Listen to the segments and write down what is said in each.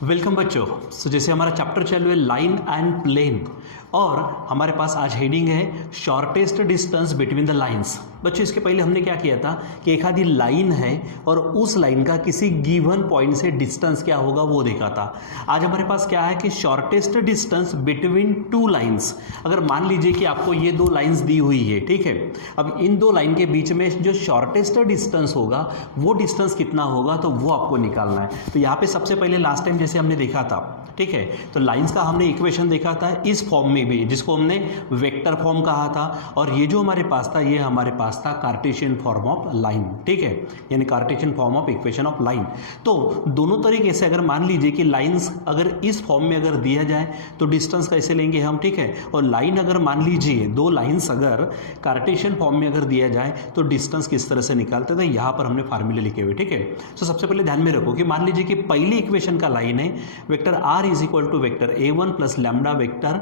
Welcome बच्चों। जैसे हमारा चैप्टर चालू है लाइन एंड प्लेन, और हमारे पास आज हेडिंग है shortest distance between the lines. बच्चों इसके पहले हमने क्या किया था कि एक आधी लाइन है और उस लाइन का किसी गिवन पॉइंट से डिस्टेंस क्या होगा वो देखा था। आज हमारे पास क्या है कि shortest distance between two lines. अगर मान लीजिए कि आपको ये दो लाइंस दी हुई है, ठीक है। अब इन दो लाइन के बीच में जो शॉर्टेस्ट डिस्टेंस होगा वो डिस्टेंस कितना होगा तो वो आपको निकालना है। तो यहाँ पे सबसे पहले लास्ट टाइम जैसे हमने देखा था, ठीक है, तो लाइंस का हमने इक्वेशन देखा था इस फॉर्म में भी, जिसको हमने वेक्टर फॉर्म कहा था। और ये जो हमारे पास था ये हमारे पास था कार्टेशियन फॉर्म ऑफ लाइन, ठीक है, यानी Cartesian form of equation of line. तो दोनों तरीके से अगर मान लीजिए कि लाइंस अगर इस फॉर्म में अगर दिया जाए तो डिस्टेंस कैसे लेंगे हम, ठीक है। और लाइन अगर मान लीजिए दो लाइंस अगर कार्टेशियन फॉर्म में अगर दिया जाए तो डिस्टेंस किस तरह से निकालते थे, यहाँ पर हमने फार्मूले लिखे हुए, ठीक है। तो सबसे पहले ध्यान में रखो कि मान लीजिए कि पहली इक्वेशन का लाइन है vector r is equal to vector a1 plus lambda vector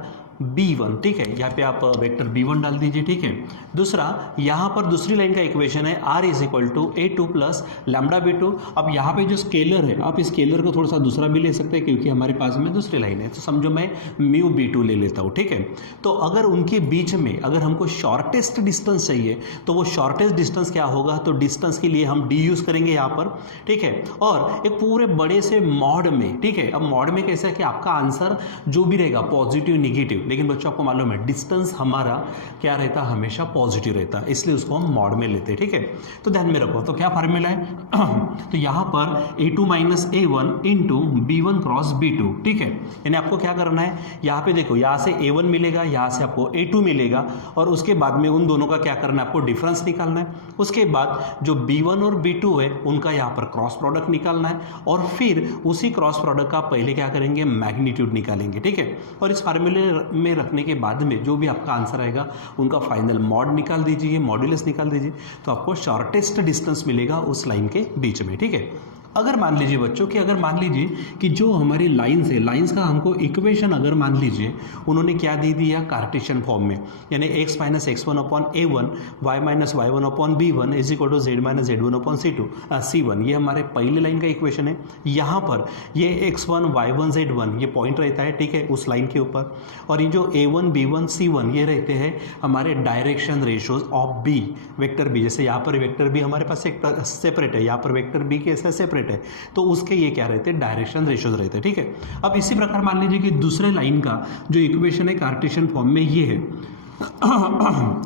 b1, ठीक है। यहाँ पे आप वेक्टर b1 डाल दीजिए, ठीक है। दूसरा यहाँ पर दूसरी लाइन का इक्वेशन है r is equal to a2 plus lambda b2। अब यहाँ पे जो स्केलर है आप इस स्केलर को थोड़ा सा दूसरा भी ले सकते हैं क्योंकि हमारे पास में दूसरी लाइन है, तो समझो मैं म्यू b2 ले लेता हूँ, ठीक है। तो अगर उनके बीच में अगर हमको शॉर्टेस्ट डिस्टेंस चाहिए तो वो शॉर्टेस्ट डिस्टेंस क्या होगा, तो डिस्टेंस के लिए हम d यूज़ करेंगे यहाँ पर, ठीक है। और एक पूरे बड़े से मॉड में, ठीक है। अब मॉड में कैसा है कि आपका आंसर जो भी रहेगा पॉजिटिव निगेटिव, लेकिन बच्चों आपको मालूम है डिस्टेंस हमारा क्या रहता है, हमेशा पॉजिटिव रहता है, इसलिए उसको हम मॉड में लेते हैं, ठीक है। तो ध्यान में रखो, तो क्या फार्मूला है तो यहाँ पर a2 minus a1 into b1 cross b2, ठीक है। यानी आपको क्या करना है, यहाँ पे देखो यहाँ से a1 मिलेगा, यहाँ से आपको a2 मिलेगा, और उसके बाद में उन दोनों का क्या करना है, आपको डिफरेंस निकालना है। उसके बाद जो b1 और b2 है उनका यहाँ पर क्रॉस प्रोडक्ट निकालना है, और फिर उसी क्रॉस प्रोडक्ट का पहले क्या करेंगे, मैग्नीट्यूड निकालेंगे, ठीक है। और इस फार्मूले में रखने के बाद में जो भी आपका आंसर आएगा उनका फाइनल मॉड निकाल दीजिए, मॉड्यूलस निकाल दीजिए, तो आपको शॉर्टेस्ट डिस्टेंस मिलेगा उस लाइन के बीच में, ठीक है। अगर मान लीजिए बच्चों कि अगर मान लीजिए कि जो हमारी लाइंस है, लाइंस का हमको इक्वेशन अगर मान लीजिए उन्होंने क्या दे दिया कार्टेशियन फॉर्म में, यानी x minus x1 upon a1 y minus y1 upon b1 is equal to z minus z1 upon c1। ये हमारे पहले लाइन का इक्वेशन है। यहाँ पर ये x1 y1 z1 ये पॉइंट रहता है, ठीक है, उस लाइन के ऊपर। और ये जो a1 b1 c1 ये रहते हैं हमारे direction ratios of b, vector b। जैसे यहाँ पर वेक्टर b हमारे पास एक सेपरेट है, यहाँ पर वेक्टर b कैसा सेपरेट है, तो उसके ये क्या रहते हैं, डायरेक्शन रेशियोज रहते हैं, ठीक है। अब इसी प्रकार मान लीजिए कि दूसरे लाइन का जो इक्वेशन है कार्टेशियन फॉर्म में ये है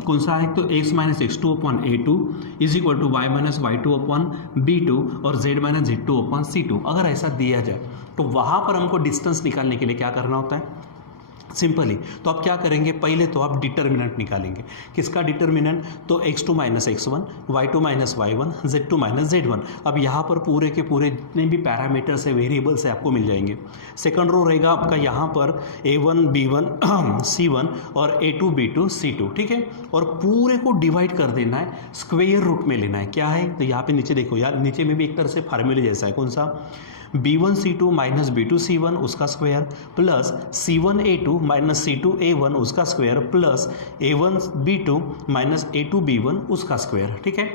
कौन सा है, तो x minus x2 upon a2 is equal to y minus y2 upon b2 और z minus z2 upon c2। अगर ऐसा दिया जाए तो वहाँ पर हमको डिस्टेंस निकालने के लिए क्या करना होता है, सिंपली तो आप क्या करेंगे, पहले तो आप डिटर्मिनेंट निकालेंगे। किसका डिटर्मिनेंट, तो x2 minus x1, y2 minus y1, z2 minus z1। अब यहाँ पर पूरे के पूरे जितने भी पैरामीटर्स है, वेरिएबल्स है, आपको मिल जाएंगे। सेकंड रो रहेगा आपका यहाँ पर a1 b1 c1 और a2 b2 c2, ठीक है। और पूरे को डिवाइड कर देना है, स्क्वेयर रूट में लेना है। क्या है, तो यहाँ पे नीचे देखो यार, नीचे में भी एक तरह से फार्मूले जैसा है, कौन सा, b1 c2 minus b2 c1 उसका square plus c1 a2 minus c2 a1 उसका square plus a1 b2 minus a2 b1 उसका स्क्वायर, ठीक है।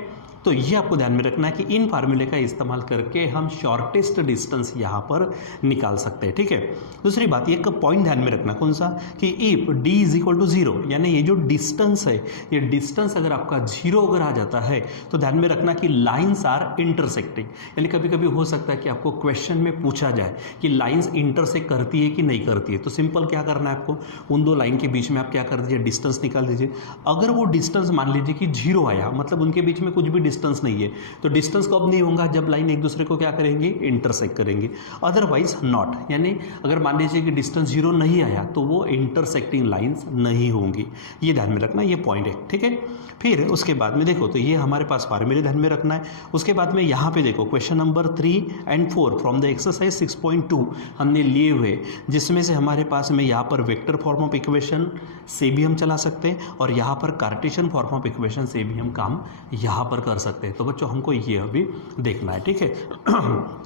तो ये आपको ध्यान में रखना है कि इन फार्मूले का इस्तेमाल करके हम शॉर्टेस्ट डिस्टेंस यहाँ पर निकाल सकते हैं, ठीक है। दूसरी बात, एक पॉइंट ध्यान में रखना, कौन सा, कि if d is equal to 0, यानी ये जो डिस्टेंस है, ये डिस्टेंस अगर आपका 0 अगर आ जाता है तो ध्यान में रखना कि लाइंस आर इंटरसेक्टिंग। यानी कभी कभी हो सकता है कि आपको क्वेश्चन में पूछा जाए कि लाइंस इंटरसेक्ट करती है कि नहीं करती है, तो सिंपल क्या करना है आपको, उन दो लाइन के बीच में आप क्या कर दीजिए, डिस्टेंस निकाल दीजिए। अगर वो डिस्टेंस मान लीजिए कि 0 आया, मतलब उनके बीच में कुछ भी डिस्टेंस नहीं है, तो डिस्टेंस कब नहीं होगा, जब लाइन एक दूसरे को क्या करेंगे, इंटरसेक्ट करेंगे, अदरवाइज नॉट। यानी अगर मान लीजिए कि डिस्टेंस 0 नहीं आया तो वो इंटरसेक्टिंग लाइंस नहीं होंगी। ये ध्यान में रखना, ये पॉइंट है, ठीक है। फिर उसके बाद में देखो, तो ये हमारे पास फार्मूले ध्यान में रखना है। उसके बाद में यहाँ पे देखो question number 3 and 4 from the exercise 6.2 हमने लिए हुए, जिसमें से हमारे पास में यहाँ पर वेक्टर फॉर्म ऑफ इक्वेशन से भी हम चला सकते हैं और यहाँ पर कार्टेशियन फॉर्म ऑफ इक्वेशन से भी हम काम यहाँ पर कर सकते हैं। तो बच्चों हमको ये अभी देखना है, ठीक है।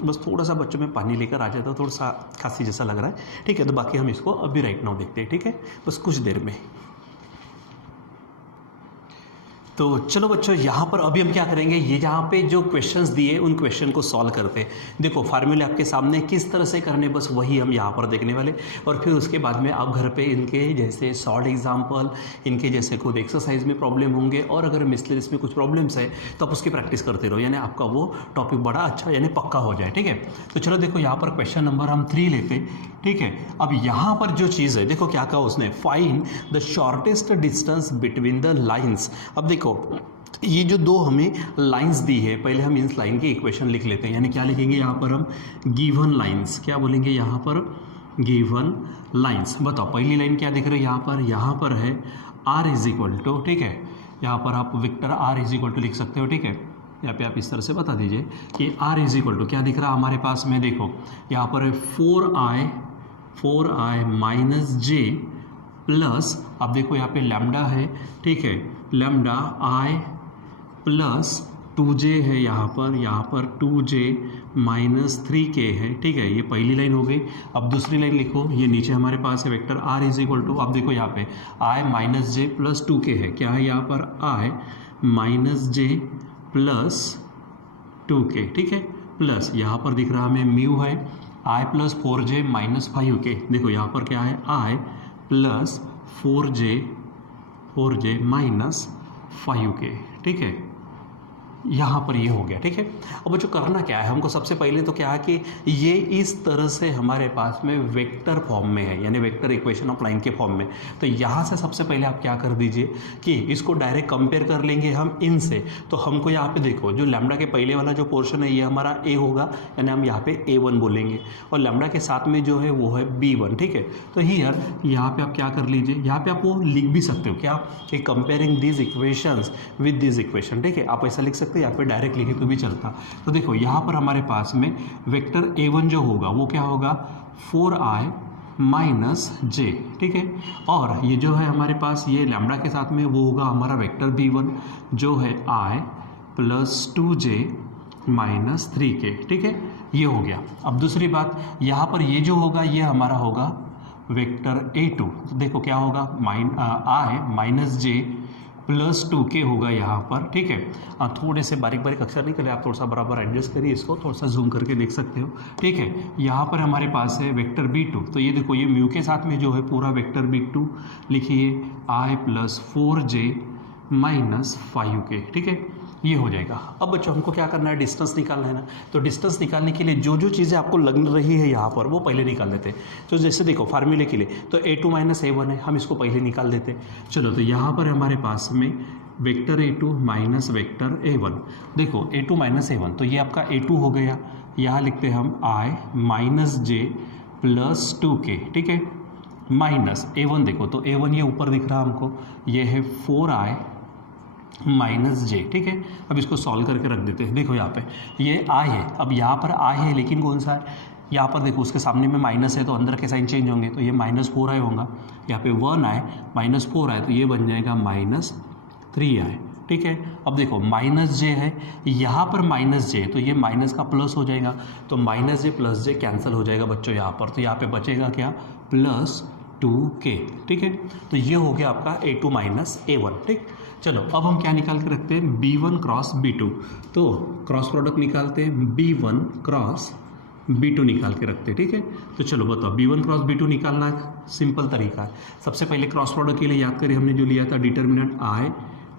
बस थोड़ा सा बच्चों में पानी लेकर आ जाता है, थोड़ा सा खांसी जैसा लग रहा है, ठीक है। तो बाकी हम इसको अभी राइट नाउ देखते हैं, ठीक है, बस कुछ देर में। तो चलो बच्चों, यहाँ पर अभी हम क्या करेंगे, ये जहाँ पे जो क्वेश्चंस दिए उन क्वेश्चन को सॉल्व करते हैं। देखो फार्मूले आपके सामने किस तरह से करने, बस वही हम यहाँ पर देखने वाले। और फिर उसके बाद में आप घर पे इनके जैसे शॉर्ट एग्जाम्पल, इनके जैसे खुद एक्सरसाइज में प्रॉब्लम होंगे, और अगर मिसलेनियस में कुछ प्रॉब्लम्स है तो आप उसकी प्रैक्टिस करते रहो, यानी आपका वो टॉपिक बड़ा अच्छा यानी पक्का हो जाए। ठीक है, तो चलो देखो यहाँ पर क्वेश्चन नंबर हम 3 लेते। ठीक है, अब यहाँ पर जो चीज़ है, देखो क्या कहा उसने, find the shortest distance between the lines. अब देखो ये जो दो हमें लाइंस दी है, पहले हम इस लाइन की इक्वेशन लिख लेते हैं। यानी क्या लिखेंगे यहाँ पर हम, गिवन लाइंस, क्या बोलेंगे यहाँ पर, गिवन लाइंस। बताओ पहली लाइन क्या दिख रही है यहाँ पर है r इज इक्वल टू, ठीक है, यहाँ पर आप vector r is equal to लिख सकते हो। ठीक है, यहाँ पे आप इस तरह से बता दीजिए कि r इज इक्वल टू क्या दिख रहा है हमारे पास में, देखो यहाँ पर है 4i माइनस जे प्लस, अब देखो यहाँ पे लैम्डा है, ठीक है, लैम्डा i प्लस 2j है यहाँ पर 2j माइनस 3k है। ठीक है, ये पहली लाइन हो गई। अब दूसरी लाइन लिखो, ये नीचे हमारे पास है vector r is equal to, अब देखो यहाँ पे i minus J plus 2k है, क्या है यहाँ पर i minus J plus 2k, ठीक है, प्लस यहाँ पर दिख रहा हमें म्यू है i plus 4j minus 5k। देखो यहाँ पर क्या है i plus 4j minus 5k। ठीक है, यहाँ पर ये हो गया। ठीक है, अब जो करना क्या है हमको, सबसे पहले तो क्या है कि ये इस तरह से हमारे पास में वेक्टर फॉर्म में है, यानी वेक्टर इक्वेशन ऑफ लाइन के फॉर्म में। तो यहाँ से सबसे पहले आप क्या कर दीजिए कि इसको डायरेक्ट कंपेयर कर लेंगे हम इनसे। तो हमको यहाँ पे देखो जो लैम्डा के पहले वाला जो पोर्शन है ये हमारा a होगा, यानी हम यहाँ पे a1 बोलेंगे, और लैम्डा के साथ में जो है वो है b1। ठीक है, तो हियर यहाँ पे आप क्या कर लीजिए, यहाँ पे आप वो लिख भी सकते हो क्या, कि comparing these equations with this equation. ठीक है, आप ऐसा लिख सकते हो, यहाँ पे डायरेक्ट लिखे तो भी चलता। तो देखो यहाँ पर हमारे पास में वेक्टर a1 जो होगा वो क्या होगा, 4i माइनस जे। ठीक है, और ये जो है हमारे पास ये लैम्डा के साथ में वो होगा हमारा वेक्टर b1 जो है i plus 2j minus 3k। ठीक है, ये हो गया। अब दूसरी बात, यहाँ पर ये जो होगा ये हमारा होगा वेक्टर a2। तो देखो क्या होगा, i minus J plus 2k होगा यहाँ पर। ठीक है, थोड़े से बारीक बारीक अक्षर नहीं करे, आप थोड़ा सा बराबर एडजस्ट करिए, इसको थोड़ा सा जूम करके देख सकते हो। ठीक है, यहाँ पर हमारे पास है वेक्टर b2। तो ये देखो ये म्यू के साथ में जो है पूरा वेक्टर b2 लिखिए, i plus 4j minus 5k। ठीक है, ये हो जाएगा। अब बच्चों हमको क्या करना है, डिस्टेंस निकालना है ना। तो डिस्टेंस निकालने के लिए जो जो चीज़ें आपको लग रही है यहाँ पर वो पहले निकाल देते हैं। तो जैसे देखो फार्मूले के लिए तो a2 माइनस a1 है, हम इसको पहले निकाल देते हैं। चलो तो यहाँ पर हमारे पास में vector a2 minus vector a1। देखो a2 माइनस a1 तो ये आपका a2 हो गया, यहाँ लिखते हैं हम i minus j plus 2k। ठीक है, माइनस a1, देखो तो a1 ये ऊपर दिख रहा हमको, ये है 4i माइनस जे। ठीक है, अब इसको सॉल्व करके रख देते हैं। देखो यहाँ पे ये i है, अब यहाँ पर i है लेकिन कौन सा है, यहाँ पर देखो उसके सामने में माइनस है तो अंदर के साइन चेंज होंगे, तो ये माइनस 4i होगा। यहाँ पे 1i माइनस 4i तो ये बन जाएगा माइनस 3i। ठीक है, अब देखो माइनस जे है, यहाँ पर माइनस जे तो ये माइनस का प्लस हो जाएगा, तो माइनस जे प्लस जे कैंसिल हो जाएगा बच्चों यहाँ पर। तो यहाँ पे बचेगा क्या, प्लस 2k। ठीक है, तो ये हो गया आपका a2 माइनस a1। ठीक, चलो अब हम क्या निकाल के रखते हैं, b1 क्रॉस b2। तो क्रॉस प्रोडक्ट निकालते हैं, b1 क्रॉस b2 निकाल के रखते हैं। ठीक है, तो चलो बताओ b1 क्रॉस b2 निकालना है, सिंपल तरीका है। सबसे पहले क्रॉस प्रोडक्ट के लिए याद करें हमने जो लिया था डिटर्मिनेंट i,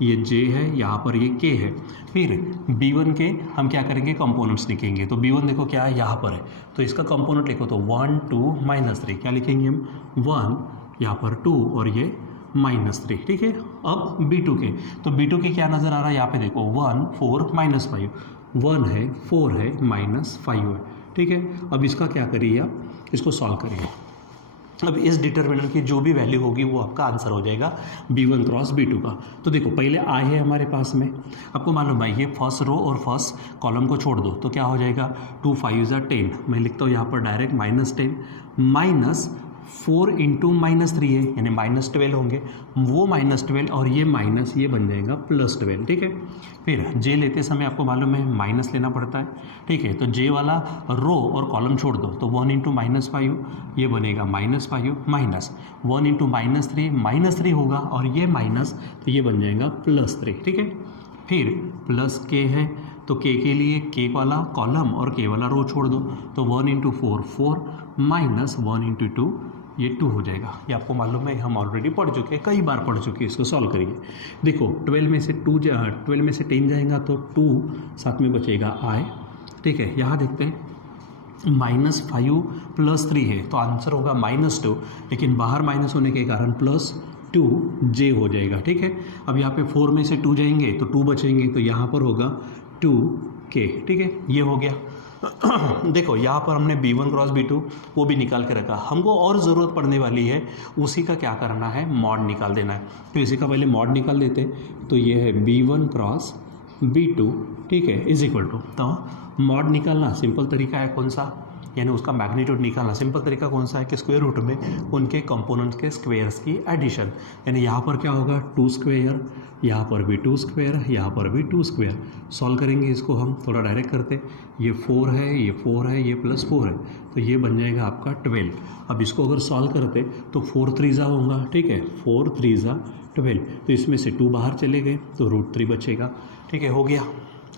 ये j है, यहाँ पर ये k है। फिर b1 के हम क्या करेंगे, कंपोनेंट्स लिखेंगे। तो b1 देखो क्या है, यहाँ पर है, तो इसका कंपोनेंट लिखो तो 1 2 माइनस 3, क्या लिखेंगे हम 1, यहाँ पर 2 और ये -3। ठीक है, अब b2 के, तो b2 के क्या नज़र आ रहा है, यहाँ पे देखो 1 4 माइनस 5, 1 है 4 है माइनस 5 है। ठीक है, अब इसका क्या करिए आप, इसको सॉल्व करिए। अब इस डिटर्मिनेंट की जो भी वैल्यू होगी वो आपका आंसर हो जाएगा b1 क्रॉस b2 का। तो देखो पहले i है हमारे पास में, आपको मालूम भाई ये फर्स्ट रो और फर्स्ट कॉलम को छोड़ दो तो क्या हो जाएगा, 2 5 10, मैं लिखता हूँ यहाँ पर डायरेक्ट -10 माइनस 4 इंटू -3 है यानी -12 होंगे, वो -12 और ये माइनस, ये बन जाएगा +12, ठीक है। फिर जे लेते समय आपको मालूम है माइनस लेना पड़ता है, ठीक है। तो जे वाला रो और कॉलम छोड़ दो, तो 1 इंटू -5 ये बनेगा -5 माइनस 1 इंटू -3 होगा और ये माइनस, तो ये बन जाएगा +3, ठीक है। फिर प्लस के है तो के लिए के वाला कॉलम और के वाला रो छोड़ दो, तो 1 इंटू 4 माइनस 1 इंटू 2 ये 2 हो जाएगा। ये आपको मालूम है, हम ऑलरेडी पढ़ चुके हैं, कई बार पढ़ चुके हैं। इसको सॉल्व करिए। देखो 12 में से 10 जाएगा तो 2 साथ में बचेगा i, ठीक है। यहाँ देखते हैं -5 + 3 है तो आंसर होगा -2, लेकिन बाहर माइनस होने के कारण +2j हो जाएगा, ठीक है। अब यहाँ पे 4 में से 2 जाएंगे तो 2 बचेंगे, तो यहाँ पर होगा 2k, ठीक है। ये हो गया। देखो यहाँ पर हमने b1 क्रॉस b2 वो भी निकाल के रखा। हमको और ज़रूरत पड़ने वाली है, उसी का क्या करना है, मॉड निकाल देना है। तो इसी का पहले मॉड निकाल देते, तो ये है b1 क्रॉस b2, ठीक है, इज इक्वल टू, तो मॉड निकालना सिंपल तरीका है कौन सा, यानी उसका मैग्नीट्यूड निकालना सिंपल तरीका कौन सा है कि स्क्वायर रूट में उनके कंपोनेंट्स के स्क्वायर्स की एडिशन, यानी यहाँ पर क्या होगा 2 स्क्वायर, यहाँ पर भी 2 स्क्वायर, यहाँ पर भी 2 स्क्वायर। सॉल्व करेंगे इसको हम थोड़ा डायरेक्ट करते, ये 4 है, ये 4 है, ये +4 है, तो ये बन जाएगा आपका 12। अब इसको अगर सॉल्व करते तो 4 3 होगा, ठीक है, 4 3 12, तो इसमें से 2 बाहर चले गए तो √3 बचेगा, ठीक है, हो गया।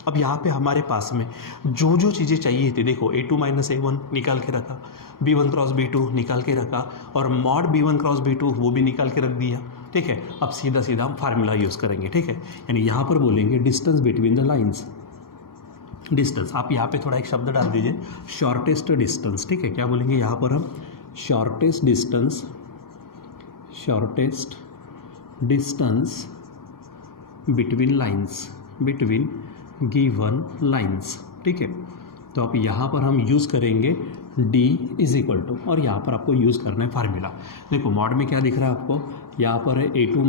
अब यहाँ पे हमारे पास में जो जो चीज़ें चाहिए थी, देखो a2 - a1 निकाल के रखा, b1 क्रॉस b2 निकाल के रखा, और मॉड b1 क्रॉस b2 वो भी निकाल के रख दिया, ठीक है। अब सीधा सीधा हम फार्मूला यूज़ करेंगे, ठीक है। यानी यहाँ पर बोलेंगे distance between the lines, distance, आप यहाँ पे थोड़ा एक शब्द डाल दीजिए, शॉर्टेस्ट डिस्टेंस, ठीक है। क्या बोलेंगे यहाँ पर हम, shortest distance between lines, between given lines, ठीक है। तो अब यहाँ पर हम यूज़ करेंगे d इज इक्वल टू, और यहाँ पर आपको यूज़ करना है फार्मूला। देखो मॉड में क्या दिख रहा है आपको, यहाँ पर है a2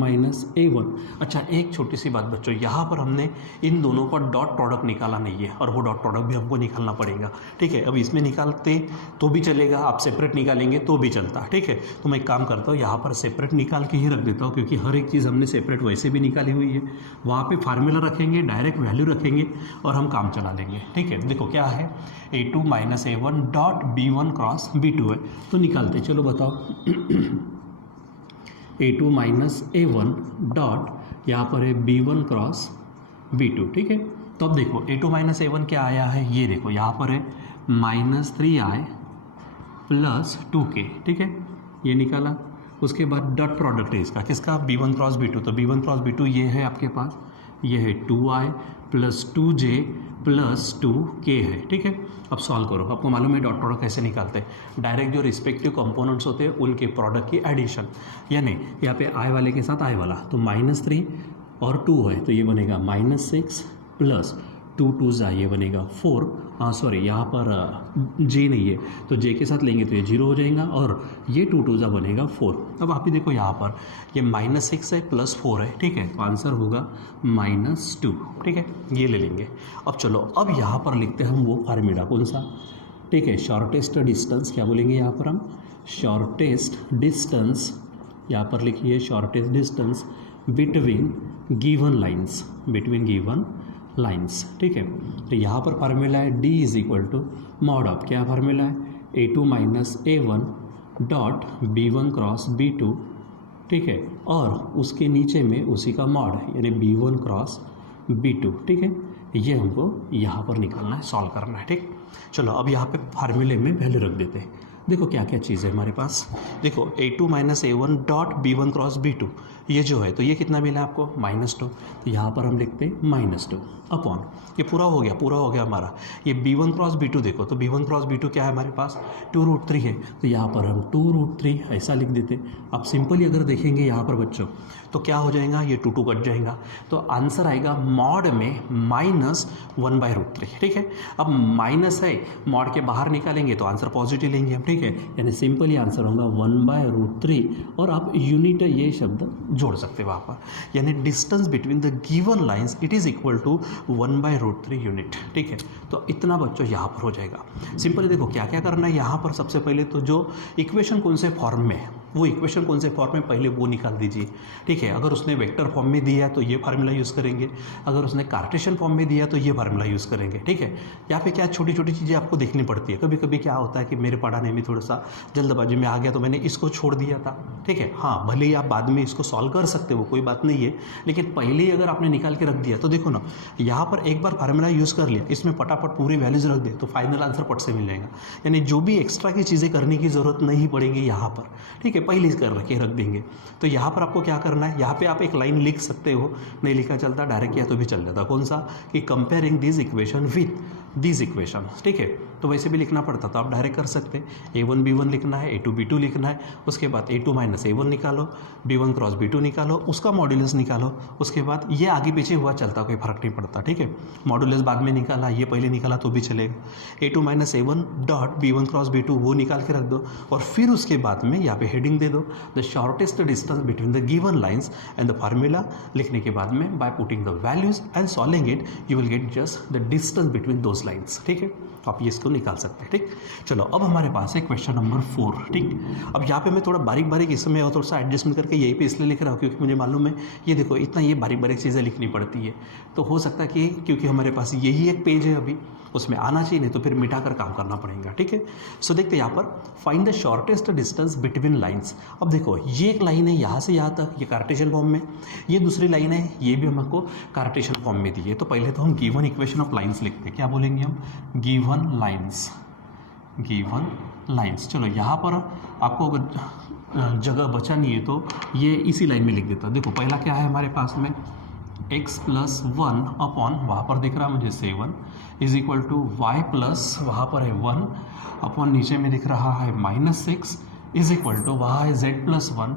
- a1। अच्छा एक छोटी सी बात बच्चों, यहाँ पर हमने इन दोनों का डॉट प्रोडक्ट निकाला नहीं है, और वो डॉट प्रोडक्ट भी हमको निकालना पड़ेगा, ठीक है। अब इसमें निकालते तो भी चलेगा, आप सेपरेट निकालेंगे तो भी चलता, ठीक है। तो मैं एक काम करता हूँ, यहाँ पर सेपरेट निकाल के ही रख देता हूँ, क्योंकि हर एक चीज़ हमने सेपरेट वैसे भी निकाली हुई है। वहाँ पर फार्मूला रखेंगे, डायरेक्ट वैल्यू रखेंगे और हम काम चला देंगे, ठीक है। देखो क्या है, a2 - a1 dot b1 cross b2 है, तो निकालते, चलो बताओ। a2 - a1 डॉट यहाँ पर है b1 क्रॉस b2, ठीक है। तो अब देखो a2 - a1 क्या आया है, ये देखो यहाँ पर है -3i + 2k, ठीक है, ये निकाला। उसके बाद डॉट प्रोडक्ट है इसका, किसका, b1 क्रॉस b2, तो b1 क्रॉस b2 ये है आपके पास, ये है 2i + 2j + 2k है, ठीक है। अब सॉल्व करो, आपको मालूम है डॉट प्रोडक्ट कैसे निकालते हैं, डायरेक्ट जो रिस्पेक्टिव कंपोनेंट्स होते हैं उनके प्रोडक्ट की एडिशन, यानी यहाँ पे i वाले के साथ i वाला, तो -3 और 2 है तो ये बनेगा -6 + 2 2 ये बनेगा 4, सॉरी यहाँ पर j नहीं है तो j के साथ लेंगे तो ये 0 हो जाएगा, और ये 2 2 बनेगा 4। अब आप ही देखो यहाँ पर ये -6 है +4 है, ठीक है, तो आंसर होगा -2, ठीक है, ये ले लेंगे। अब चलो अब यहाँ पर लिखते हैं हम वो फार्मूला कौन सा, ठीक है, शॉर्टेस्ट डिस्टेंस, क्या बोलेंगे यहाँ पर हम, शॉर्टेस्ट डिस्टेंस, यहाँ पर लिखिए shortest distance between given lines, between given lines, ठीक है। तो यहाँ पर फार्मूला है d is equal to mod of, क्या फार्मूला है, a2 - a1 dot b1 cross b2, ठीक है, और उसके नीचे में उसी का मॉड है, यानी b1 क्रॉस b2, ठीक है। ये हमको यहाँ पर निकालना है, सॉल्व करना है, ठीक। चलो अब यहाँ पे फार्मूले में वैल्यू रख देते हैं। देखो क्या क्या चीज़ है हमारे पास, देखो a2 - a1 dot b1 cross b2, ये जो है तो ये कितना मिला आपको, -2, तो यहाँ पर हम लिखते हैं -2 अपॉन, ये पूरा हो गया हमारा। ये b1 क्रॉस b2 देखो, तो b1 क्रॉस b2 क्या है हमारे पास, 2√3 है, तो यहाँ पर हम 2√3 ऐसा लिख देते। अब सिंपली अगर देखेंगे यहाँ पर बच्चों तो क्या हो जाएगा, ये 2 2 कट जाएगा, तो आंसर आएगा मॉड में -1/√3, ठीक है। अब माइनस है, मॉड के बाहर निकालेंगे तो आंसर पॉजिटिव लेंगे हम, ठीक है। ठीक है, यानी सिंपली आंसर होगा 1/√3 और आप यूनिट ये शब्द जोड़ सकते हैं वहाँ पर, यानी distance between the given lines it is equal to 1/√3 unit. ठीक है, तो इतना बच्चों यहाँ पर हो जाएगा। सिंपली देखो क्या क्या करना है यहाँ पर। सबसे पहले तो जो इक्वेशन कौन से फॉर्म में है, वो इक्वेशन कौन से फॉर्म में पहले वो निकाल दीजिए। ठीक है, अगर उसने वेक्टर फॉर्म में दिया तो ये फार्मूला यूज़ करेंगे, अगर उसने कार्टेशियन फॉर्म में दिया तो ये फार्मूला यूज़ करेंगे। ठीक है, यहाँ पे क्या छोटी छोटी चीज़ें आपको देखनी पड़ती है। कभी कभी क्या होता है कि मेरे पढ़ाने में थोड़ा सा जल्दबाजी में आ गया तो मैंने इसको छोड़ दिया था। ठीक है, हाँ भले ही आप बाद में इसको सॉल्व कर सकते हो, कोई बात नहीं है, लेकिन पहले ही अगर आपने निकाल के रख दिया तो देखो ना, यहाँ पर एक बार फार्मूला यूज़ कर लिया, इसमें फटाफट पूरी वैल्यूज रख दे तो फाइनल आंसर पट से मिल जाएगा। यानी जो भी एक्स्ट्रा की चीज़ें करने की ज़रूरत नहीं पड़ेगी यहाँ पर। ठीक है, पहले ही कर रखे रख देंगे। तो यहाँ पर आपको क्या करना है, यहाँ पे आप एक लाइन लिख सकते हो, नहीं लिखा चलता, डायरेक्ट किया तो भी चल जाता। कौन सा, कि comparing this equation with this equation. ठीक है, तो वैसे भी लिखना पड़ता तो आप डायरेक्ट कर सकते हैं। A1 B1 लिखना है, A2 B2 लिखना है, उसके बाद A2 - A1 निकालो, B1 क्रॉस B2 निकालो, उसका मॉड्यूलस निकालो, उसके बाद ये आगे पीछे हुआ चलता, कोई फर्क नहीं पड़ता। ठीक है, मॉड्यूलस बाद में निकाला, ये पहले निकाला तो भी चलेगा। A2 - A1 dot B1 cross B2 वो निकाल के रख दो, और फिर उसके बाद में यहाँ पे हेडिंग दे दो, the shortest distance between the given lines and the formula. लिखने के बाद में by putting the values and solving it you will get just the distance between those lines. ठीक है, तो आप ये इसको निकाल सकते हैं। ठीक, चलो अब हमारे पास है क्वेश्चन नंबर 4। ठीक, अब यहाँ पे मैं थोड़ा बारीक बारीक इसमें और थोड़ा सा एडजस्टमेंट करके यहीं पे इसलिए लिख रहा हूँ क्योंकि मुझे मालूम है ये देखो इतना ये बारीक बारीक चीज़ें लिखनी पड़ती है, तो हो सकता है कि क्योंकि हमारे पास यही एक पेज है अभी, उसमें आना चाहिए, नहीं तो फिर मिटा कर काम करना पड़ेगा। ठीक है, सो देखते हैं यहाँ पर find the shortest distance between lines. अब देखो ये एक लाइन है यहाँ से यहाँ तक, ये कार्टेशियन फॉर्म में, ये दूसरी लाइन है, ये भी हमको कार्टेशियन फॉर्म में दी है। तो पहले तो हम गिवन इक्वेशन ऑफ लाइन्स लिखते हैं। क्या बोलेंगे हम, गिवन लाइन्स, गिवन लाइन्स। चलो यहाँ पर आपको अगर जगह बचा नहीं है तो ये इसी लाइन में लिख देता। देखो पहला क्या है हमारे पास में, x+1 अपॉन, वहाँ पर दिख रहा है मुझे 7 is equal to y plus, वहाँ पर है 1 अपॉन, नीचे में दिख रहा है -6 इज इक्वल टू, वहाँ है z+1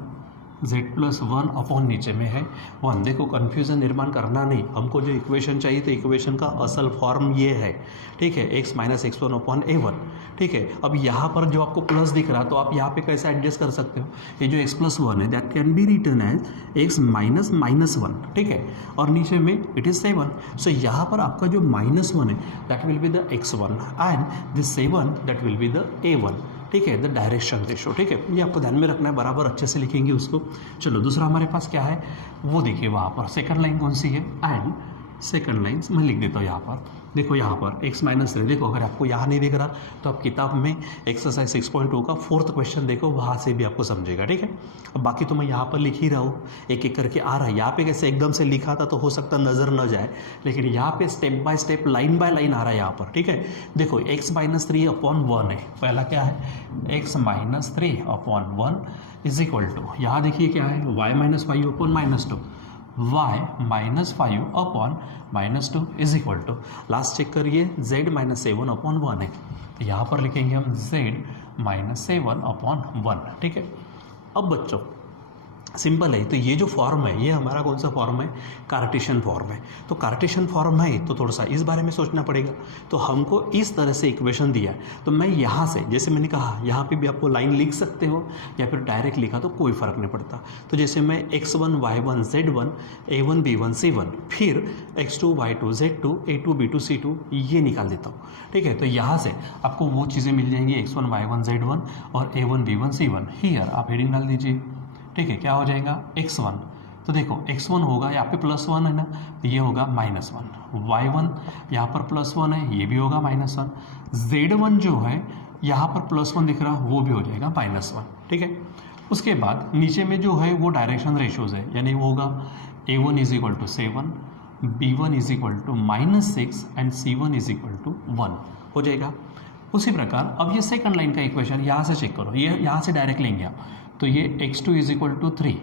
अपॉन, नीचे में है 1। देखो कन्फ्यूज़न निर्माण करना नहीं, हमको जो इक्वेशन चाहिए तो इक्वेशन का असल फॉर्म ये है। ठीक है, x - x1 अपॉन a1। ठीक है, अब यहाँ पर जो आपको प्लस दिख रहा तो आप यहाँ पे कैसे एडजस्ट कर सकते हो, ये जो x+1 है that can be written as x -1। ठीक है, और नीचे में इट इज़ 7। सो यहाँ पर आपका जो -1 है that will be the x1 and this 7 that will be the a1। ठीक है, द डायरेक्शन रेशो। ठीक है, ये आपको ध्यान में रखना है, बराबर अच्छे से लिखेंगे उसको। चलो दूसरा हमारे पास क्या है वो देखिए, वहाँ पर सेकंड लाइन कौन सी है, एंड सेकंड लाइन मैं लिख देता हूँ यहाँ पर। देखो यहाँ पर x - 3, देखो अगर आपको यहाँ नहीं दिख रहा तो आप किताब में एक्सरसाइज 6.2 का 4th क्वेश्चन देखो, वहाँ से भी आपको समझेगा। ठीक है, अब बाकी तो मैं यहाँ पर लिख ही रहा हूँ, एक एक करके आ रहा है। यहाँ पे कैसे एकदम से लिखा था तो हो सकता नज़र न जाए, लेकिन यहाँ पे step by step line by line आ रहा है यहाँ पर। ठीक है, देखो x - 3 अपॉन 1 है, पहला क्या है x - 3 upon 1 is equal to, यहाँ देखिए क्या है y - 5 upon -2, y -5 upon -2 is equal to, last check करिए z - 7 अपॉन 1 है, तो यहाँ पर लिखेंगे हम z - 7 अपॉन 1। ठीक है, अब बच्चों सिंपल है, तो ये जो फॉर्म है ये हमारा कौन सा फॉर्म है, कार्टेशियन फॉर्म है। तो कार्टेशियन फॉर्म है तो थोड़ा सा इस बारे में सोचना पड़ेगा। तो हमको इस तरह से इक्वेशन दिया है, तो मैं यहाँ से जैसे मैंने कहा यहाँ पे भी आपको लाइन लिख सकते हो या फिर डायरेक्ट लिखा तो कोई फ़र्क नहीं पड़ता। तो जैसे मैं x1 y1 z1 a1 b1 c1 फिर x2 y2 z2 a2 b2 c2 ये निकाल देता हूँ। ठीक है, तो यहाँ से आपको वो चीज़ें मिल जाएंगी x1 y1 z1 और a1 b1 c1। हियर आप हेडिंग डाल दीजिए। ठीक है, क्या हो जाएगा x1, तो देखो x1 होगा यहाँ पे +1 है ना, तो ये होगा -1, y1 यहाँ पर +1 है, ये भी होगा -1, z1 जो है यहाँ पर +1 दिख रहा वो भी हो जाएगा -1। ठीक है, उसके बाद नीचे में जो है वो डायरेक्शन रेशोज़ है, यानी वो होगा a1 = 7, b1 = -6 एंड c1 = 1 हो जाएगा। उसी प्रकार अब ये सेकंड लाइन का इक्वेशन यहाँ से चेक करो, ये यहाँ से डायरेक्ट लेंगे आप, तो ये x2 = 3,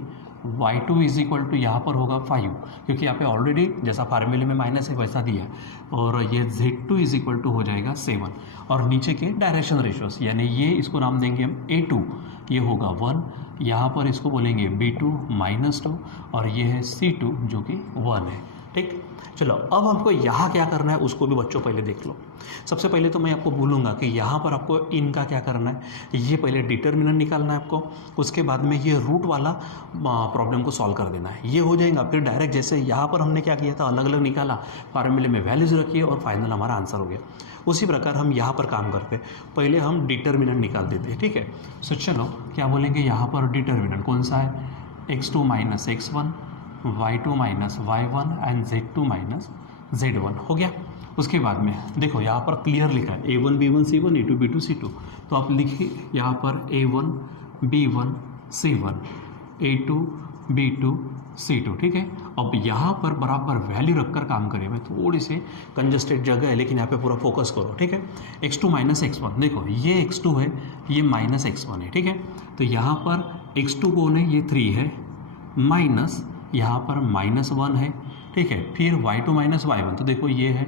y2 यहाँ पर होगा 5, क्योंकि यहाँ पे ऑलरेडी जैसा फार्मूले में माइनस है वैसा दिया है, और ये z2 हो जाएगा 7, और नीचे के डायरेक्शन रेशोस यानी ये इसको नाम देंगे हम a2, ये होगा 1, यहाँ पर इसको बोलेंगे b2 -2, और ये है c2 जो कि 1 है। ठीक, चलो अब हमको यहाँ क्या करना है उसको भी बच्चों पहले देख लो। सबसे पहले तो मैं आपको बोलूँगा कि यहाँ पर आपको इनका क्या करना है, ये पहले डिटर्मिनेंट निकालना है आपको, उसके बाद में ये रूट वाला प्रॉब्लम को सॉल्व कर देना है। ये हो जाएगा फिर डायरेक्ट जैसे यहाँ पर हमने क्या किया था, अलग अलग निकाला, फार्मूले में वैल्यूज रखिए और फाइनल हमारा आंसर हो गया। उसी प्रकार हम यहाँ पर काम करते, पहले हम डिटर्मिनेंट निकाल देते हैं, ठीक है। सो चलो क्या बोलेंगे यहाँ पर डिटर्मिनेंट कौन सा है, x2 minus x1, y2 minus y1 and z2 minus z1 हो गया। उसके बाद में देखो यहाँ पर क्लियर लिखा है a1 b1 c1 a2 b2 c2, तो आप लिखिए यहाँ पर a1 b1 c1 a2 b2 c2, ठीक है। अब यहाँ पर बराबर वैल्यू रखकर काम करिए। मैं थोड़ी सी कंजस्टेड जगह है लेकिन यहाँ पे पूरा फोकस करो, ठीक है। x2 माइनस x1, देखो ये x2 है, ये माइनस x1 है, ठीक है। तो यहाँ पर x2 कौन है, ये 3 है, माइनस यहाँ पर -1 है, ठीक है। फिर y2 माइनस y1, तो देखो ये है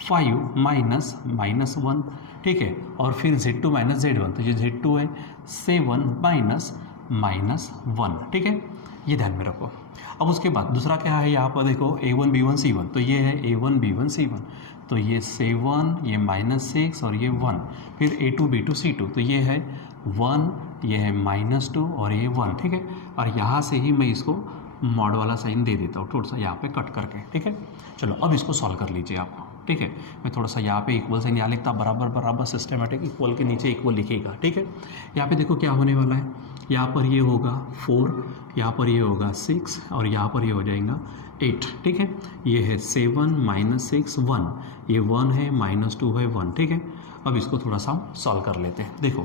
5 माइनस -1, ठीक है। और फिर z2 माइनस z1, तो ये z2 है 7 माइनस -1, ठीक है। ये ध्यान में रखो। अब उसके बाद दूसरा क्या है, यहाँ पर देखो a1 b1 c1, तो ये है a1 b1 c1, तो ये 7, ये -6 और ये 1। फिर a2 b2 c2, तो ये है 1, ये है -2 और ये 1, ठीक है। और यहाँ से ही मैं इसको मॉड वाला साइन दे देता हूँ थोड़ा सा यहाँ पे कट करके, ठीक है। चलो अब इसको सॉल्व कर लीजिए आप, ठीक है। मैं थोड़ा सा यहाँ पे इक्वल साइन यहाँ लिखता, बराबर बराबर सिस्टमेटिक, इक्वल के नीचे इक्वल लिखेगा, ठीक है। यहाँ पे देखो क्या होने वाला है, यहाँ पर ये होगा 4, यहाँ पर ये होगा 6 और यहाँ पर ये हो जाएगा 8, ठीक है। ये है 7 माइनस 6 1, ये 1 है, -2 है 1, ठीक है। अब इसको थोड़ा सा सॉल्व कर लेते हैं। देखो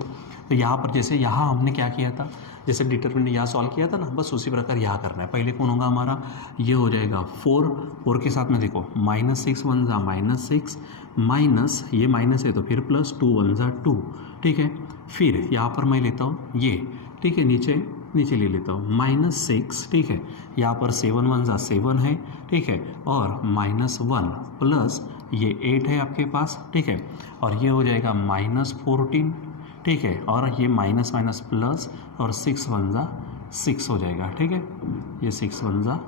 तो यहाँ पर जैसे यहाँ हमने क्या किया था, जैसे डिटरमिनेंट यहाँ सॉल्व किया था ना, बस उसी प्रकार यहाँ करना है। पहले कौन होगा हमारा, ये हो जाएगा 4 के साथ में देखो -6 1 जा -6, माइनस ये माइनस है तो फिर +2 1 जा 2, ठीक है। फिर यहाँ पर मैं लेता हूँ ये, ठीक है, नीचे ले लेता हूँ -6, ठीक है। यहाँ पर 7 1 जा 7 है, ठीक है, और -1 प्लस ये 8 है आपके पास, ठीक है। और ये हो जाएगा -14, ठीक है। और ये माइनस माइनस प्लस और 6 1 जा 6 हो जाएगा, ठीक है। ये 6 1 जा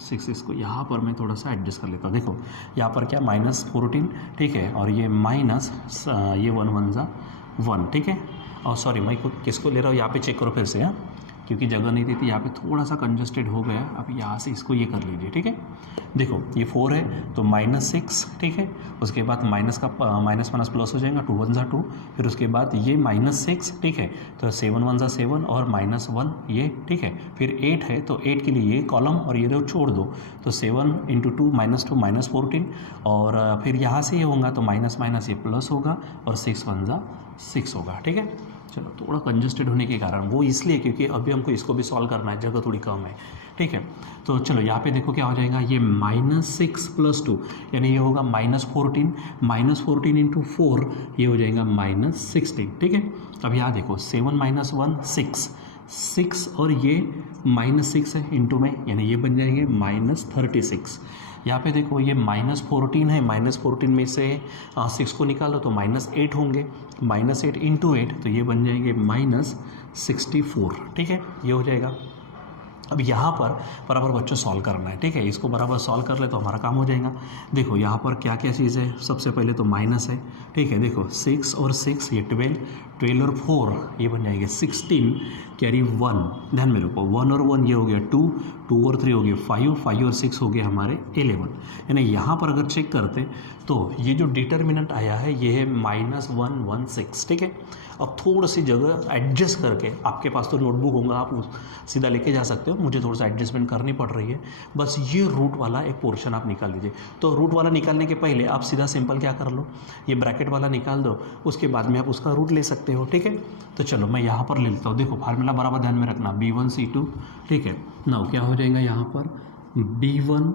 6, इसको यहाँ पर मैं थोड़ा सा एडजस्ट कर लेता हूँ। देखो यहाँ पर क्या -14, ठीक है, और ये माइनस ये 1 1 जा 1, ठीक है। और सॉरी मैं किसको ले रहा हूँ यहाँ पे चेक करो फिर से, हाँ, क्योंकि जगह नहीं देती यहाँ पे, थोड़ा सा कंजस्टेड हो गया। अब यहाँ से इसको ये कर लीजिए, ठीक है। देखो ये 4 है तो -6, ठीक है। उसके बाद माइनस का माइनस प्लस हो जाएगा, 2 1 जा 2, फिर उसके बाद ये -6, ठीक है। तो 7 1 जा 7 और -1 ये, ठीक है। फिर 8 है तो 8 के लिए ये कॉलम और ये दो छोड़ दो, तो 7 × 2 -2 -14, और फिर यहाँ से ये होगा तो माइनस माइनस ये प्लस होगा और 6 1 जा 6 होगा, ठीक है। चलो थोड़ा कंजस्टेड होने के कारण वो इसलिए क्योंकि अभी हमको इसको भी सॉल्व करना है, जगह थोड़ी कम है, ठीक है। तो चलो यहाँ पे देखो क्या हो जाएगा, ये -6 + 2 यानी ये होगा -14, -14 × 4 ये हो जाएगा -16, ठीक है। अब यहाँ देखो 7 - 1 6 और ये -6 है इंटू में, यानी ये बन जाएंगे -36। यहाँ पे देखो ये -14 है, -14 में से 6 को निकालो तो -8 होंगे, -8 × 8 तो ये बन जाएंगे -64, ठीक है। ये हो जाएगा। अब यहाँ पर बराबर बच्चों सॉल्व करना है, ठीक है। इसको बराबर सॉल्व कर ले तो हमारा काम हो जाएगा। देखो यहाँ पर क्या क्या चीज़ है, सबसे पहले तो माइनस है, ठीक है। देखो 6 और 6 ये 12 और 4 ये बन जाएंगे 16, कैरी 1, ध्यान में रखो 1 और 1 ये हो गया 2 और 3 हो गए 5 और 6 हो गए हमारे 11। यानी यहाँ पर अगर चेक करते तो ये जो डिटर्मिनेंट आया है ये है -116, ठीक है। अब थोड़ी सी जगह एडजस्ट करके, आपके पास तो नोटबुक होगा, आप सीधा लेके जा सकते हो, मुझे थोड़ा सा एडजस्टमेंट करनी पड़ रही है। बस ये रूट वाला एक पोर्शन आप निकाल लीजिए। तो रूट वाला निकालने के पहले आप सीधा सिंपल क्या कर लो, ये ब्रैकेट वाला निकाल दो, उसके बाद में आप उसका रूट ले सकते हो, ठीक है। तो चलो मैं यहाँ पर ले लेता हूँ। देखो फार्मूला बराबर ध्यान में रखना, b1 c2, ठीक है। नाउ क्या हो जाएगा यहाँ पर b1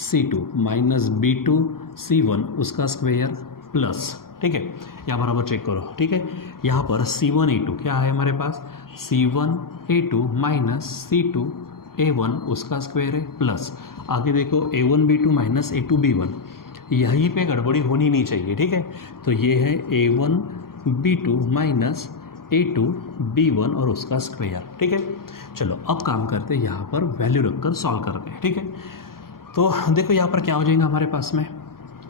c2 minus b2 c1 उसका स्क्वायर प्लस, ठीक है। यहाँ बराबर चेक करो, ठीक है। यहाँ पर c1 a2 क्या है हमारे पास, c1 a2 minus c2 a1 उसका स्क्वायर है प्लस, आगे देखो a1 b2 minus a2 b1, यहीं पे गड़बड़ी होनी नहीं चाहिए, ठीक है। तो ये है a1 b2 minus a2 b1 और उसका स्क्वायर, ठीक है। चलो अब काम करते हैं, यहाँ पर वैल्यू रखकर सॉल्व करते हैं, ठीक है। तो देखो यहाँ पर क्या हो जाएगा हमारे पास में,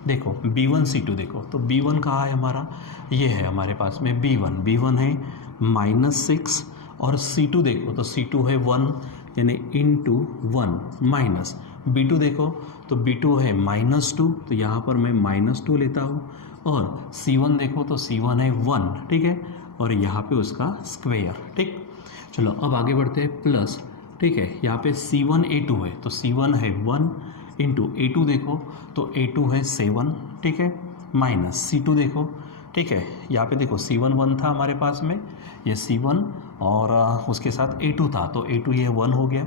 देखो B1C2 देखो, तो B1 कहाँ है हमारा, ये है हमारे पास में B1 है -6 और C2 देखो तो C2 है 1 यानी इंटू 1 माइनस B2 देखो तो B2 है -2 तो यहाँ पर मैं -2 लेता हूँ और C1 देखो तो C1 है 1, ठीक है, और यहाँ पे उसका स्क्वायर, ठीक। चलो अब आगे बढ़ते हैं प्लस, ठीक है, यहाँ पे C1 A2 है तो C1 है 1 इंटू A2 देखो तो A2 है 7, ठीक है, माइनस C2 देखो, ठीक है, यहाँ पे देखो C1 1 था हमारे पास में, ये C1 और उसके साथ A2 था तो A2 ये 1 हो गया,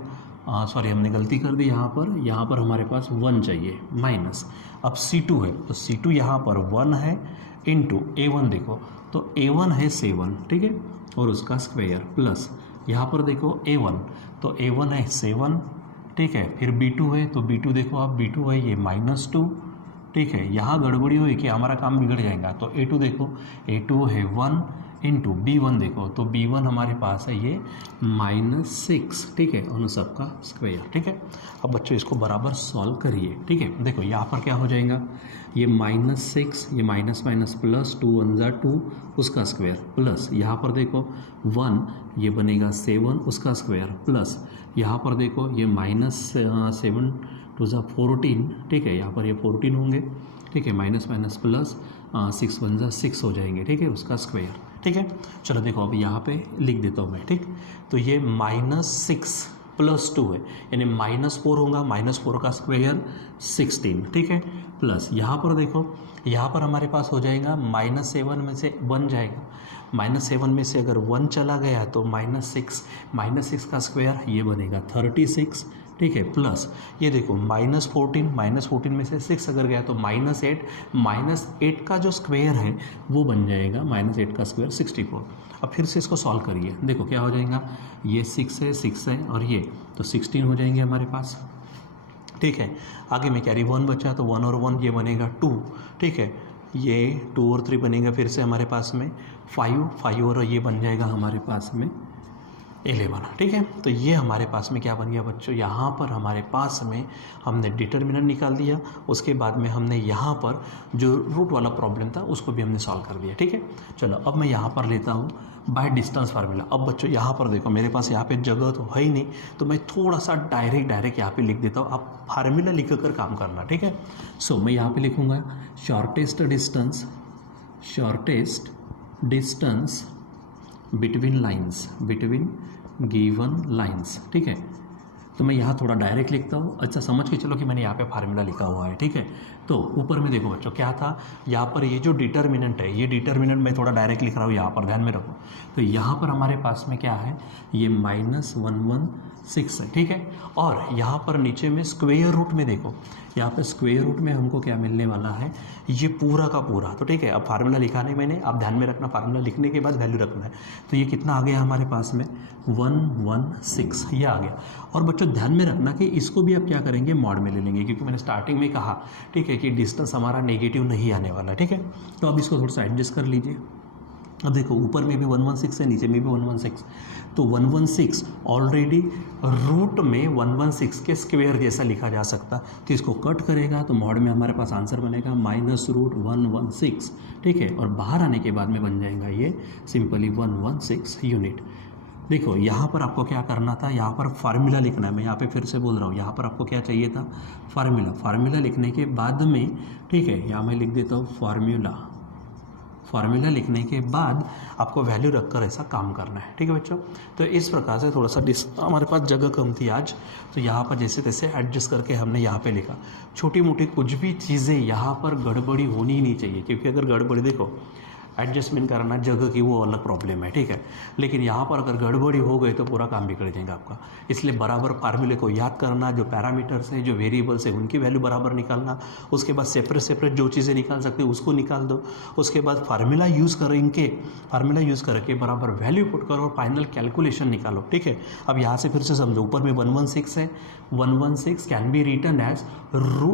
सॉरी हमने गलती कर दी, यहाँ पर हमारे पास 1 चाहिए माइनस, अब C2 है तो C2 यहाँ पर 1 है इंटू A1 देखो तो A1 है 7, ठीक है, और उसका स्क्वायर प्लस यहाँ पर देखो A1 तो A1 है 7, ठीक है, फिर B2 है तो B2 देखो आप B2 है ये -2, ठीक है, यहाँ गड़बड़ी हुई कि हमारा काम बिगड़ जाएगा तो A2 देखो A2 है 1 इंटू B1 देखो तो B1 हमारे पास है ये -6, ठीक है, उन सब का स्क्वायर, ठीक है। अब बच्चों इसको बराबर सॉल्व करिए, ठीक है, देखो यहाँ पर क्या हो जाएगा, ये -6 ये माइनस माइनस प्लस 2 1 ज़ा 2 उसका स्क्वायर प्लस यहाँ पर देखो 1 ये बनेगा 7 उसका स्क्वायर प्लस यहाँ पर देखो ये -7 2 ज़ा 14, ठीक है, यहाँ पर ये 14 होंगे, ठीक है, माइनस माइनस प्लस 6 1 ज़ा 6 हो जाएंगे, ठीक है, उसका स्क्वायर, ठीक है। चलो देखो अभी यहाँ पे लिख देता हूँ मैं, ठीक, तो ये -6 + 2 है यानी -4 होगा, -4 का स्क्वायर 16, ठीक है, प्लस यहाँ पर देखो यहाँ पर हमारे पास हो जाएगा -7 में से 1 जाएगा, -7 में से अगर 1 चला गया तो -6 का स्क्वायर ये बनेगा 36, ठीक है, प्लस ये देखो -14 में से 6 अगर गया तो -8 का जो स्क्वायर है वो बन जाएगा -8 का स्क्वायर 64। अब फिर से इसको सॉल्व करिए, देखो क्या हो जाएगा, ये 6 है और ये तो 16 हो जाएंगे हमारे पास, ठीक है। आगे में कैरी 1 बचा तो 1 और 1 ये बनेगा 2, ठीक है, ये 2 और 3 बनेगा फिर से हमारे पास में 5 और ये बन जाएगा हमारे पास में 11, ठीक है। तो ये हमारे पास में क्या बन गया बच्चों, यहाँ पर हमारे पास में हमने डिटर्मिनेंट निकाल दिया, उसके बाद में हमने यहाँ पर जो रूट वाला प्रॉब्लम था उसको भी हमने सॉल्व कर दिया, ठीक है। चलो अब मैं यहाँ पर लेता हूँ बाय डिस्टेंस फार्मूला। अब बच्चों यहाँ पर देखो मेरे पास यहाँ पे जगह तो है ही नहीं तो मैं थोड़ा सा डायरेक्ट यहाँ पे लिख देता हूँ, आप फार्मूला लिख कर काम करना, ठीक है। सो मैं यहाँ पे लिखूँगा shortest distance between given lines, ठीक है। तो मैं यहाँ थोड़ा डायरेक्ट लिखता हूँ, अच्छा समझ के चलो कि मैंने यहाँ पे फार्मूला लिखा हुआ है, ठीक है। तो ऊपर में देखो बच्चों क्या था, यहाँ पर ये जो डिटर्मिनेंट है ये डिटर्मिनेंट मैं थोड़ा डायरेक्ट लिख रहा हूँ, यहाँ पर ध्यान में रखो। तो यहाँ पर हमारे पास में क्या है, ये -116 है, ठीक है, और यहाँ पर नीचे में स्क्वेयर रूट में देखो, यहाँ पे स्क्वेयर रूट में हमको क्या मिलने वाला है, ये पूरा का पूरा, तो ठीक है। अब फार्मूला लिखा नहीं मैंने, आप ध्यान में रखना, फार्मूला लिखने के बाद वैल्यू रखना है। तो ये कितना आ गया हमारे पास में 116 ये आ गया। और बच्चों ध्यान में रखना कि इसको भी आप क्या करेंगे, मॉड में ले लेंगे, क्योंकि मैंने स्टार्टिंग में कहा, ठीक है, कि डिस्टेंस हमारा नेगेटिव नहीं आने वाला, ठीक है। तो अब इसको थोड़ा सा एडजस्ट कर लीजिए। अब देखो ऊपर में भी 116 है, नीचे में भी 116, तो 116 ऑलरेडी रूट में 116 के स्क्वायर जैसा लिखा जा सकता, तो इसको कट करेगा तो मॉड में हमारे पास आंसर बनेगा -√116, ठीक है, और बाहर आने के बाद में बन जाएगा ये सिंपली 116 यूनिट। देखो यहाँ पर आपको क्या करना था, यहाँ पर फार्मूला लिखना है, मैं यहाँ पे फिर से बोल रहा हूँ, यहाँ पर आपको क्या चाहिए था, फार्मूला लिखने के बाद में, ठीक है, यहाँ मैं लिख देता हूँ फार्मूला लिखने के बाद आपको वैल्यू रखकर ऐसा काम करना है, ठीक है बच्चों। तो इस प्रकार से थोड़ा सा हमारे पास जगह कम थी आज, तो यहाँ पर जैसे तैसे एडजस्ट करके हमने यहाँ पे लिखा। छोटी मोटी कुछ भी चीज़ें यहाँ पर गड़बड़ी होनी ही नहीं चाहिए, क्योंकि अगर गड़बड़ी देखो एडजस्टमेंट करना जगह की वो अलग प्रॉब्लम है, ठीक है, लेकिन यहाँ पर अगर गड़बड़ी हो गई तो पूरा काम बिगड़ जाएगा आपका। इसलिए बराबर फार्मूले को याद करना, जो पैरामीटर्स हैं, जो वेरिएबल्स हैं, उनकी वैल्यू बराबर निकालना, उसके बाद सेपरेट जो चीज़ें निकाल सकते हैं उसको निकाल दो, उसके बाद फार्मूला यूज़ करके बराबर वैल्यू पुट करो और फाइनल कैलकुलेशन निकालो, ठीक है। अब यहाँ से फिर से समझो, ऊपर में 116 है, 116 can be written as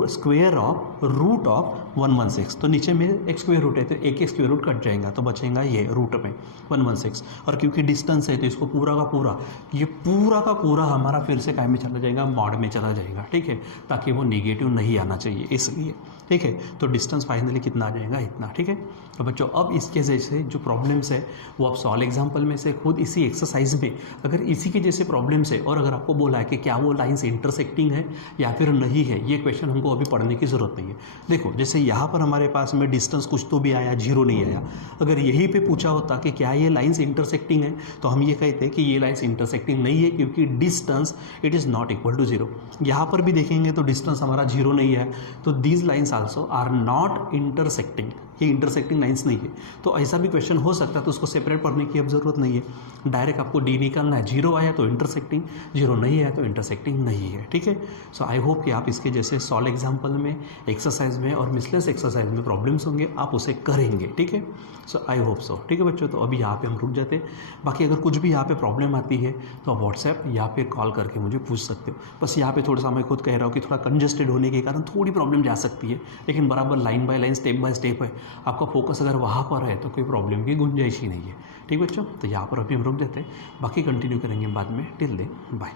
square of root of 116, तो नीचे में एक स्क्वेयर रूट है तो एक स्क्वेयर रूट कट बचेगा, तो बचेगा ये रूट में 116, और क्योंकि डिस्टेंस है तो इसको पूरा का पूरा, ये पूरा का पूरा हमारा फिर से काय में चला जाएगा, मॉड में चला जाएगा, ठीक है, ताकि वो नेगेटिव नहीं आना चाहिए इसलिए, ठीक है। तो डिस्टेंस फाइनली कितना आ जाएगा, इतना, ठीक है। तो बच्चों अब इसके जैसे जो प्रॉब्लम्स है वो आप सॉल्व एग्जाम्पल में से खुद इसी एक्सरसाइज में अगर इसी के जैसे प्रॉब्लम्स है और अगर आपको बोला है कि क्या वो लाइन्स इंटरसेक्टिंग है या फिर नहीं है, ये क्वेश्चन हमको अभी पढ़ने की ज़रूरत नहीं है। देखो जैसे यहाँ पर हमारे पास में डिस्टेंस कुछ तो भी आया, 0 नहीं आया। अगर यहीं पे पूछा होता कि क्या ये लाइन्स इंटरसेक्टिंग है तो हम ये कहते हैं कि ये लाइन्स इंटरसेक्टिंग नहीं है, क्योंकि distance it is not equal to 0। यहाँ पर भी देखेंगे तो डिस्टेंस हमारा 0 नहीं है, तो these lines also are not intersecting, ये इंटरसेक्टिंग लाइन्स नहीं है। तो ऐसा भी क्वेश्चन हो सकता है, तो उसको सेपरेट पढ़ने की अब ज़रूरत नहीं है, डायरेक्ट आपको डी निकालना है। 0 आया तो इंटरसेक्टिंग, 0 नहीं आया तो इंटरसेक्टिंग नहीं है, ठीक है। सो आई होप कि आप इसके जैसे सॉल्व एग्जाम्पल में, एक्सरसाइज में और मिसलेस एक्सरसाइज में प्रॉब्लम्स होंगे, आप उसे करेंगे, ठीक है। सो आई होप सो, ठीक है बच्चों। तो अभी यहाँ पे हम रुक जाते हैं। बाकी अगर कुछ भी यहाँ पे प्रॉब्लम आती है तो आप व्हाट्सएप या फिर कॉल करके मुझे पूछ सकते हो। बस यहाँ पे थोड़ा सा मैं खुद कह रहा हूँ कि थोड़ा कंजेस्टेड होने के कारण थोड़ी प्रॉब्लम जा सकती है, लेकिन बराबर line by line, step by step है। आपका फोकस अगर वहाँ पर है तो कोई प्रॉब्लम की गुंजाइश ही नहीं है, ठीक बच्चों। तो यहाँ पर अभी हम रुक जाते हैं, बाकी कंटिन्यू करेंगे बाद में। Till then bye.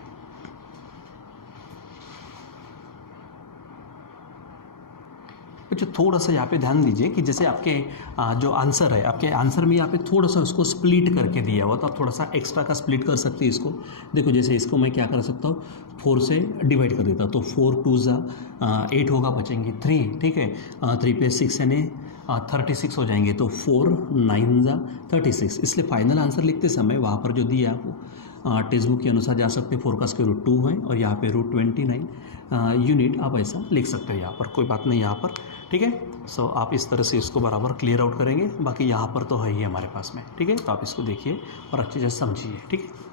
बच्चों थोड़ा सा यहाँ पे ध्यान दीजिए कि जैसे आपके जो आंसर है, आपके आंसर में यहाँ पे थोड़ा सा उसको स्प्लिट करके दिया हुआ, तो आप थोड़ा सा एक्स्ट्रा का स्प्लिट कर सकते हैं इसको। देखो जैसे इसको मैं क्या कर सकता हूँ, 4 से डिवाइड कर देता हूँ, तो 4 2 जा 8 होगा, बचेंगे 3, ठीक है। 3 पे 6 यानी 36 हो जाएंगे, तो 4 9 जा 36। इसलिए फाइनल आंसर लिखते समय वहाँ पर जो दिया आपको टेक्स्ट बुक के अनुसार जा सकते हैं। 4 का स्क्वायर रूट 2 है और यहाँ पे √29 यूनिट आप ऐसा लिख सकते हो, यहाँ पर कोई बात नहीं यहाँ पर, ठीक है। सो आप इस तरह से इसको बराबर क्लियर आउट करेंगे। बाकी यहाँ पर तो है ही हमारे पास में, ठीक है। तो आप इसको देखिए और अच्छे से समझिए, ठीक है।